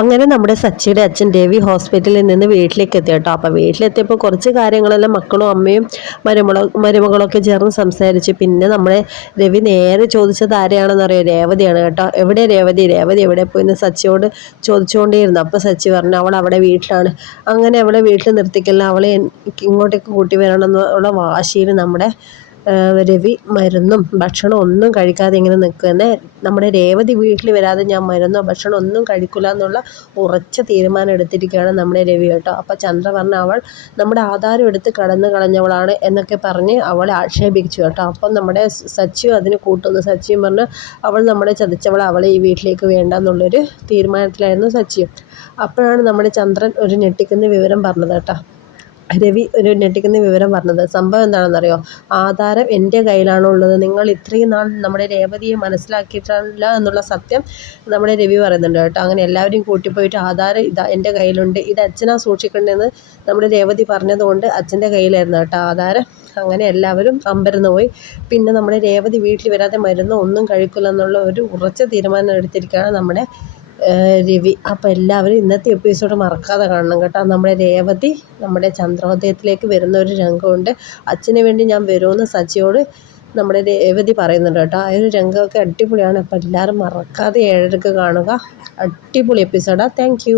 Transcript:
അങ്ങനെ നമ്മുടെ സച്ചിയുടെ അച്ഛൻ രവി ഹോസ്പിറ്റലിൽ നിന്ന് വീട്ടിലേക്ക് എത്തി കേട്ടോ. അപ്പോൾ വീട്ടിലെത്തിയപ്പോൾ കുറച്ച് കാര്യങ്ങളെല്ലാം മക്കളും അമ്മയും മരുമകളോ മരുമകളൊക്കെ ചേർന്ന് സംസാരിച്ച്. പിന്നെ നമ്മളെ രവി നേരെ ചോദിച്ചത് ആരെയാണെന്ന് അറിയാം? രേവതിയാണ് കേട്ടോ. എവിടെ രേവതി? രേവതി എവിടെ പോയിന്ന് സച്ചിയോട് ചോദിച്ചുകൊണ്ടേയിരുന്നു. അപ്പോൾ സച്ചി പറഞ്ഞു അവൾ അവിടെ വീട്ടിലാണ്. അങ്ങനെ അവളെ വീട്ടിൽ നിർത്തിക്കല്ല അവളെ ഇങ്ങോട്ടേക്ക് കൂട്ടി വരണമെന്നുള്ള വാശിയിൽ നമ്മുടെ രവി മരുന്നും ഭക്ഷണം ഒന്നും കഴിക്കാതെ ഇങ്ങനെ നിൽക്കുന്നത് നമ്മുടെ രേവതി വീട്ടിൽ വരാതെ ഞാൻ മരുന്നോ ഭക്ഷണം ഒന്നും കഴിക്കില്ല എന്നുള്ള ഉറച്ച തീരുമാനം എടുത്തിരിക്കുകയാണ് നമ്മുടെ രവി കേട്ടോ. അപ്പോൾ ചന്ദ്ര പറഞ്ഞ അവൾ നമ്മുടെ ആധാരം എടുത്ത് കടന്നു കളഞ്ഞവളാണ് എന്നൊക്കെ പറഞ്ഞ് അവളെ ആക്ഷേപിച്ചു കേട്ടോ. അപ്പം നമ്മുടെ സച്ചിയും അതിന് കൂട്ടുന്നു. സച്ചിയും പറഞ്ഞ് അവൾ നമ്മളെ ചതിച്ചവൾ അവളെ ഈ വീട്ടിലേക്ക് വേണ്ട എന്നുള്ളൊരു തീരുമാനത്തിലായിരുന്നു സച്ചിയും. അപ്പോഴാണ് നമ്മുടെ ചന്ദ്രൻ ഒരു ഞെട്ടിക്കുന്ന വിവരം പറഞ്ഞത് കേട്ടോ. രവി ഒരു ഞെട്ടിക്കുന്ന വിവരം പറഞ്ഞത്. സംഭവം എന്താണെന്നറിയോ? ആധാരം എന്റെ കയ്യിലാണുള്ളത് നിങ്ങൾ ഇത്രയും നാൾ നമ്മുടെ രേവതിയെ മനസ്സിലാക്കിയിട്ടില്ല എന്നുള്ള സത്യം നമ്മുടെ രവി പറയുന്നുണ്ട് കേട്ടോ. അങ്ങനെ എല്ലാവരെയും കൂട്ടിപ്പോയിട്ട് ആധാരം ഇതാ എന്റെ കയ്യിലുണ്ട്. ഇത് അച്ഛനാ സൂക്ഷിക്കേണ്ടതെന്ന് നമ്മുടെ രേവതി പറഞ്ഞതുകൊണ്ട് അച്ഛന്റെ കയ്യിലായിരുന്നു കേട്ടോ ആധാരം. അങ്ങനെ എല്ലാവരും അമ്പരന്ന് പോയി. പിന്നെ നമ്മുടെ രേവതി വീട്ടിൽ വരാതെ മരുന്ന് ഒന്നും കഴിക്കില്ല എന്നുള്ള ഒരു ഉറച്ച തീരുമാനം എടുത്തിരിക്കുകയാണ് നമ്മുടെ രവി അപ്പോൾ എല്ലാവരും ഇന്നത്തെ എപ്പിസോഡ് മറക്കാതെ കാണണം കേട്ടോ. നമ്മുടെ രേവതി നമ്മുടെ ചന്ദ്രോദയത്തിലേക്ക് വരുന്ന ഒരു രംഗമുണ്ട്. അച്ഛന് വേണ്ടി ഞാൻ വരുമെന്ന് സച്ചിയോട് നമ്മുടെ രേവതി പറയുന്നുണ്ട് കേട്ടോ. ആ ഒരു രംഗമൊക്കെ അടിപൊളിയാണ്. അപ്പോൾ എല്ലാവരും മറക്കാതെ ഏഴരക്ക് കാണുക. അടിപൊളി എപ്പിസോഡാണ് താങ്ക്